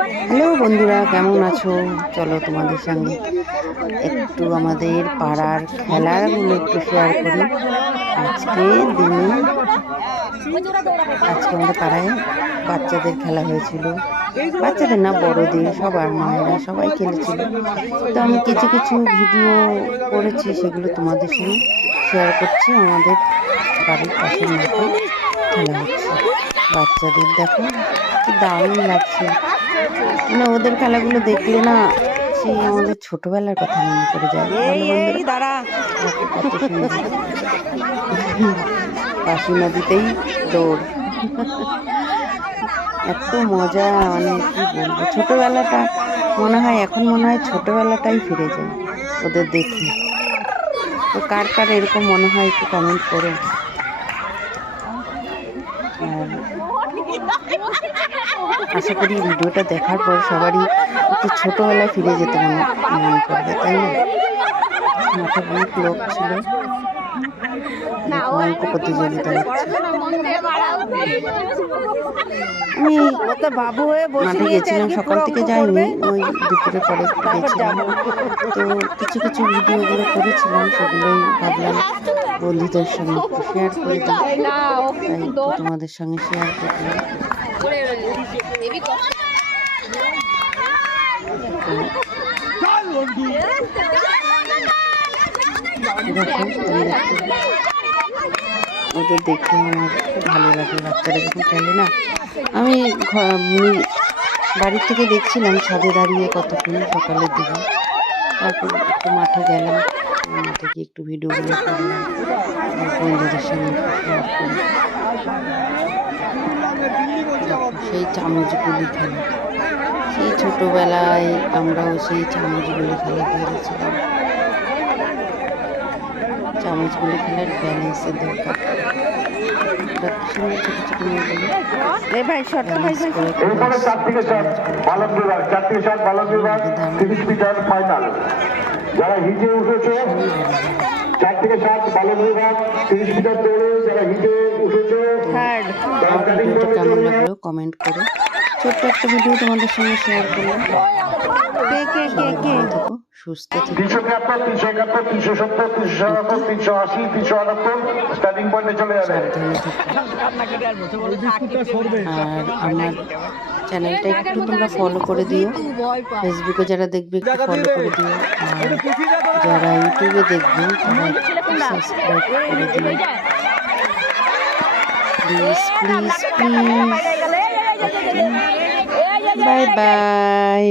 Hello বন্ধুরা, কেমন আছো? চলো তোমাদের সঙ্গে একটু আমাদের পাড়ার খেলাগুলো একটু শেয়ার করি। আজকে দিনে, আজকে আমাদের পাড়ায় বাচ্চাদের খেলা হয়েছিল। বাচ্চাদের না, বড়দের, সবার মায়েরা সবাই খেলেছিল। তো আমি কিছু কিছু ভিডিও করেছি, সেগুলো তোমাদের সঙ্গে শেয়ার করছি। আমাদের বাড়ির পাশের মতো খেলা হচ্ছে। বাচ্চাদের দেখো, কি দারুণ লাগছে। মানে ওদের খেলাগুলো দেখলে না সেই আমাদের ছোটবেলার কথা মনে পড়ে যায়। বাসি নদীতেই দৌড়। এত মজা মানে কি বলব। ছোটবেলাটা মনে হয় এখন মনে হয় ছোটবেলাটাই ফিরে যায় ওদের দেখি। তো কার কার এরকম মনে হয় একটু কমেন্ট করে। আর আশা করি ভিডিওটা দেখার পর সবারই একটু ছোটোবেলায় ফিরে যেতে মনে মনে করবে তাই না? মাঠে অনেক লোক ছিল। অঙ্ক প্রতিযোগিতা আমি বাবু হয়ে মাঠে গেছিলাম সকাল থেকে যাইনি ওই দুপুরে পরে গেছিলাম তো কিছু কিছু ভিডিওগুলো করেছিলাম সেগুলোই ভাবলাম বন্ধুদের সঙ্গে একটু শেয়ার করে দিই। তাই তোমাদের সঙ্গে শেয়ার করলাম একটু ওদের দেখে আমার খুব ভালো লাগে বাচ্চারা যখন খেলে না। আমি বাড়ির থেকে দেখছিলাম ছাদে দাঁড়িয়ে কতক্ষণ সকালের দিকে। তারপর একটু মাঠে গেলাম। মাঠে গিয়ে একটু আমার বন্ধুদের সঙ্গে সেই চামচগুলি খেলা। সেই ছোটোবেলায় আমরাও সেই চামচগুলি খেলা খেলেছিলাম চামচগুলি খেলার ব্যালেন্সের দরকার। ওরা কি সুন্দর ছোটো ছোটো মেয়েগুলো এ ভাই শর্ট ভাই ব্যালেন্স করে এরপরে চার থেকে চার বিভাগ চার থেকে চার বালক বিভাগ তিরিশ মিটার ফাইনাল যারা হিটে উঠেছে চার থেকে সাত বালক বিভাগ তিরিশ মিটার দৌড়ে যারা হিটে উঠেছে কেমন লাগল? কমেন্ট করে। ছোট্ট একটা ভিডিও তোমাদের সঙ্গে শেয়ার করলাম। কে কে কে কে সুস্থ থেকো তিনশো তিয়াত্তর তিনশো একাত্তর তিনশো সত্তর তিনশো সাতাত্তর তিনশো আশি তিনশো আটাত্তর স্টার্টিং পয়েন্টে চলে যাবে আর আমার চ্যানেলটা একটু তোমরা ফলো করে দিও ফেসবুকে যারা দেখবে একটু ফলো করে দিও আর যারা ইউটিউবে দেখবে তারা একটু সাবস্ক্রাইব করে দিও please please please bye bye